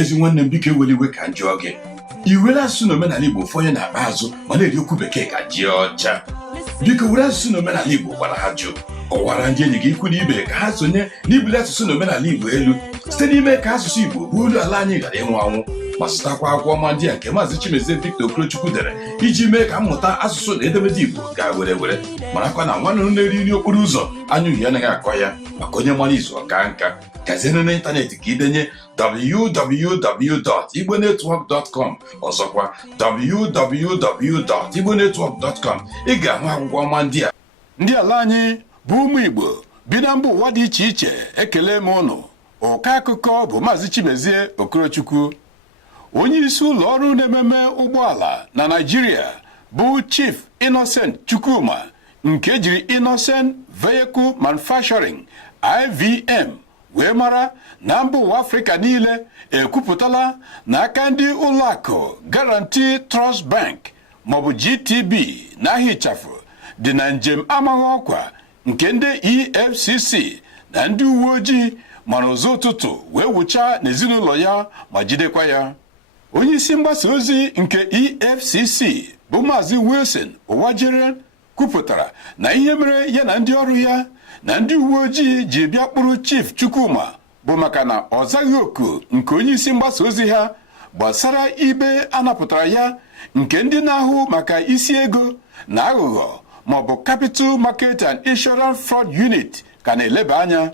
ezi nwanne m biko eweliwe ka njọ gị iwere asụsụ na omenala Igbo fọnye na akpa azụ ma na-eri okwu bekee ka ji ọcha biko were asụsụ na omenala Igbo gwara ha jụ ọwara ndị enyi gị ikwu na ibe ka ha sonye n'ibuli asụsụ na omenala Igbo elu site n'ime ka asụsụ Igbo bụ olu ala anyị ghara ịnwụ anwụ ma sụtakwa akwụkwọ ọma ndị a nke Maazị Chimezie Victor Okorochukwu dere iji mee ka mmụta asụsụ na edemede Igbo gaa were marakwa na nwanne na-eri nri okporo ụzọ anya uhie anaghị akọ ya maka onye mara izu ọka nka gaziere n'ịntanetị ka idenye www.igbonetwork.com ọzọkwa www.igbonetwork.com ị ga-ahụ akwụkwọ ọma ndị a. Ndị ala anyị bụ ụmụ Igbo bi na mba ụwa dị iche iche, ekele m ụnụ. Ụka akụkọ bụ Maazị Chimezie Okorochukwu. Onye isi ụlọ ọrụ na-ememe ụgbọala na Naịjirịa bụ Chief Innocent Chukwuma nke jiri Innocent Vehicle Manufacturing IVM wee mara na mba ụwa Afrịka niile ekwupụtala n'aka ndị ụlọakụ Guaranty Trust Bank maọbụ GTB n'ahịa ịchafụ dị na njem amaghị ọkwa nke ndị EFCC na ndị uwe ojii mara ụzọ ụtụtụ wee wụchaa n'ezinụlọ ya ma jidekwa ya. Onye isi mgbasa ozi nke EFCC bụ Maazị Wilson Ụwajere kwupụtara na ihe mere ya na ndị ọrụ ya na ndị uwe ojii ji bịa kpụrụ Chief Chukwuma bụ maka na ọ zaghị oku nke onye isi mgbasa ozi ha gbasara ibe anapụtara ya nke ndị na-ahụ maka isi ego na aghụghọ maọbụ Capital Market and Insurance Fraud Unit ka na-eleba anya.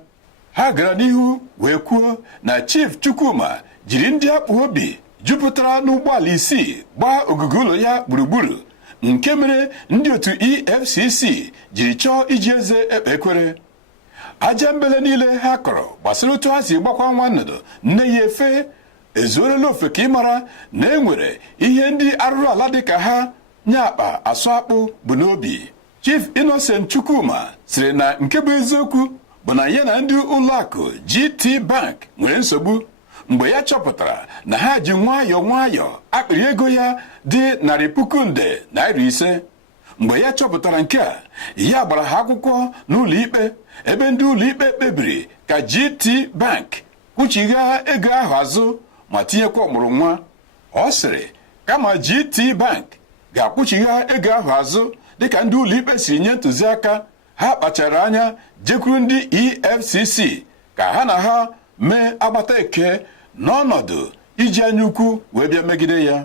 Ha gara n'ihu wee kwuo na Chief Chukwuma jiri ndị akpụ obi jupụtara n'ụgbọala isii gbaa ogige ụlọ ya gburugburu nke mere ndị otu EFCC jiri chọọ iji eze ekpe ekwere. Aja mbele niile ha kọrọ gbasara otu ha si gbakwa nwa nnụnụ nne ya efe ezuorela ofe ka ịmara na enwere ihe ndị arụrụ ala dịka ha nye akpa asụ akpụ bụ n'obi. Chief Innocent Chukwuma sịrị na nke bụ eziokwu bụ na ya na ndị ụlọakụ GT Bank nwere nsogbu mgbe ya chọpụtara na ha ji nwayọọ akpịrị ego ya dị 100,000 naira 5. Mgbe ya chọpụtara nke a, ya gbara ha akwụkwọ n'ụlọ ikpe ebe ndị ụlọ ikpe kpebiri ka GT Bank kwụchigha ego ahụ azụ ma tinyekwa ọmụrụ nwa. Ọ sịrị kama GT Bank ga-akwụchigha ego ahụ azụ dịka ndị ụlọ ikpe siri nye ntụziaka, ha kpachara anya jekwuru ndị EFCC ka ha na ha mee agbata eke n'ọnọdụ iji anya ukwu wee bịa megide ya.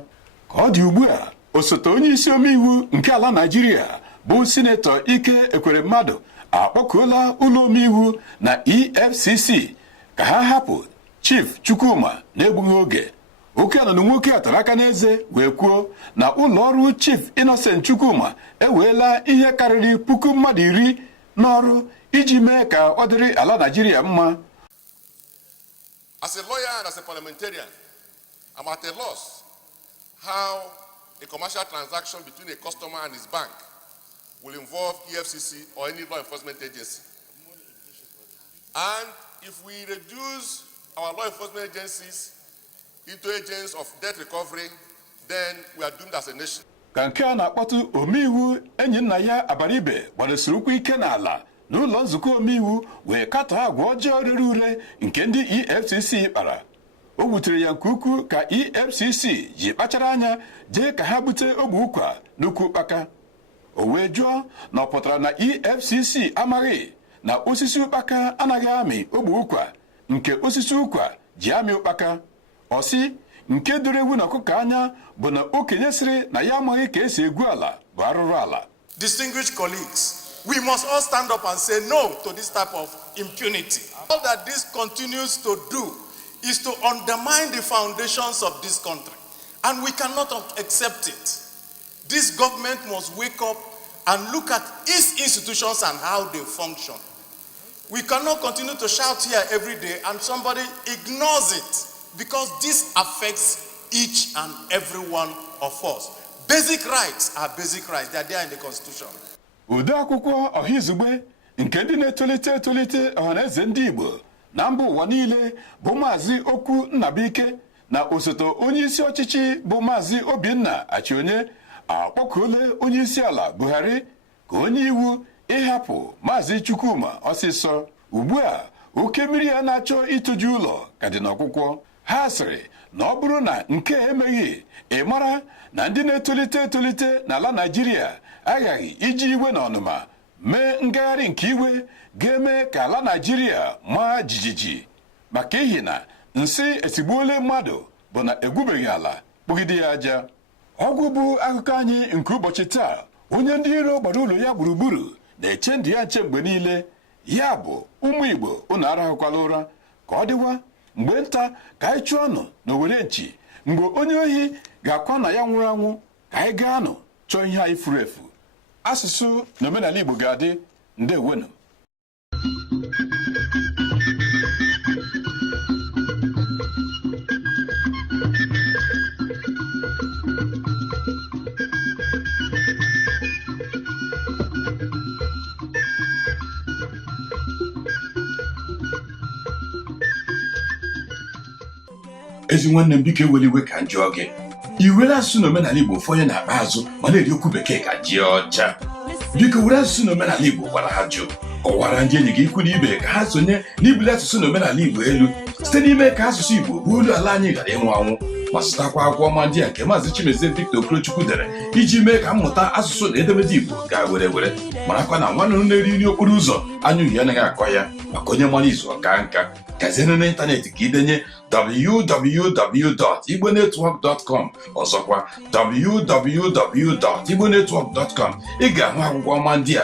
Ka ọ dị ugbu a, osote onye isi omeiwu nke ala Naịjirịa bụ Sinetọ Ike Ekweremmadụ akpọkuola ụlọ omeiwu na EFCC ka ha hapụ Chief Chukwuma na-egbughị oge. Okeanọnụ nwoke atara aka n'eze wee kwuo na ụlọ ọrụ Chief Innocent Chukwuma eweela ihe karịrị 1000 mmadụ 10 n'ọrụ iji mee ka ọ dịrị ala Naịjirịa mma. As a lawyer and as a parliamentarian, I'm at a loss how a commercial transaction between a customer and his bank will involve EFCC or any law enforcement agency. And if we reduce our law enforcement agencies into agents of debt recovery, then we are doomed as a nation. Ka nke a na-akpọtụ omeiwu enyi nna ya Abaribe gbadosiri ụkwụ ike n'ala n'ụlọ nzukọ omeiwu wee katọọ agwa ọjọọ rere ure nke ndị EFCC kpara. O wutere ya nke ukwuu ka EFCC ji kpachara anya jee ka ha bute ogbe ụkwa n'ukwu ụkpaka. O wee jụọ na ọ pụtara na EFCC amaghị na osisi ụkpaka anaghị amị ogbe ụkwa nke osisi ụkwa ji amị ụkpaka. Ọ sị nke doro ewu na ọkụkọ anya bụ na okenye sịrị na ya amaghị ka esi egwu ala bụ arụrụ ala. Distinguished colleagues, we must all stand up and say no to this type of impunity. All that this continues to do is to undermine the foundations of this country, and we cannot accept it. This government must wake up and look at its institutions and how they function. We cannot continue to shout here every day and somebody ignores it, because this affects each and every one of us. Basic rights are basic rights. They are there in the Constitution. Ode akwụkwọ ọhaizugbe nke ndị na-etolite ọhaneze ndị Igbo na mba ụwa niile bụ Maazị Okwu Nnabike na osote onye isi ọchịchị bụ Maazị Obinna Achionye akpọkuola onye isi ala Buhari ka onye iwu ịhapụ Maazị Chukwuma ọsịsọ. Ugbu a oke mmiri ya na-achọ ịtụju ụlọ ka dị n'ọkwụkwọ. Ha sịrị na ọ bụrụ na nke emeghị, ị mara na ndị na-etolite etolite n'ala Naịjirịa aghaghị iji iwe na ọnụma mee ngagharị nke iwe ga-eme ka ala Naịjirịa maa jijiji, maka ihi na nsị esigbuole mmadụ bụ na egwubeghị ala kpụgide ya aja. Ọgwụ bụ akụkọ anyị nke ụbọchị taa. Onye ndị iro gbara ụlọ ya gburugburu na-eche ndị ya nche mgbe niile. Ya bụ ụmụ Igbo unu arahụkwala ụra, ka ọ dịwa mgbe nta ka anyị chụọ ọnụ na owere nchi mgbe onye ohi ga-akwa na ya nwụrụ anwụ, ka anyị gaa nụ chọọ ihe anyị furu efu. Asụsụ na omenala Igbo ga-adị. Ndewonu. ezi nwanne m biko ewere iwe ka njụọ gị, iwere asụsụ na omenala Igbo fọnye na-akpa azụ ma na-eri okwu bekee ka ji ọcha. Biko were asụsụ na omenala Igbo gwara ha jụ, kọwara ndị enyi gị ikwu na ibe ka ha sonye n'ibuli asụsụ na omenala Igbo elu site n'ime ka asụsụ Igbo bụ olu ala anyị ghara ịnwụ anwụ, ma zụtakwa akwụkwọ ọma ndị a nke Maazị Chimezie Victor Okorochukwu dere iji mee ka mmụta asụsụ na edemede Igbo gaa were were. Marakwa na nwanne m na-eri nri okporo ụzọ anya uhie anaghị akọ ya, maka onye mara izu ọka nka. Gazienụ n'ịntanetị ka idenye www.igbonetwork.com, ọzọkwa www.igbonetwork.com. Ị ga-ahụ akwụkwọ ọma ndị a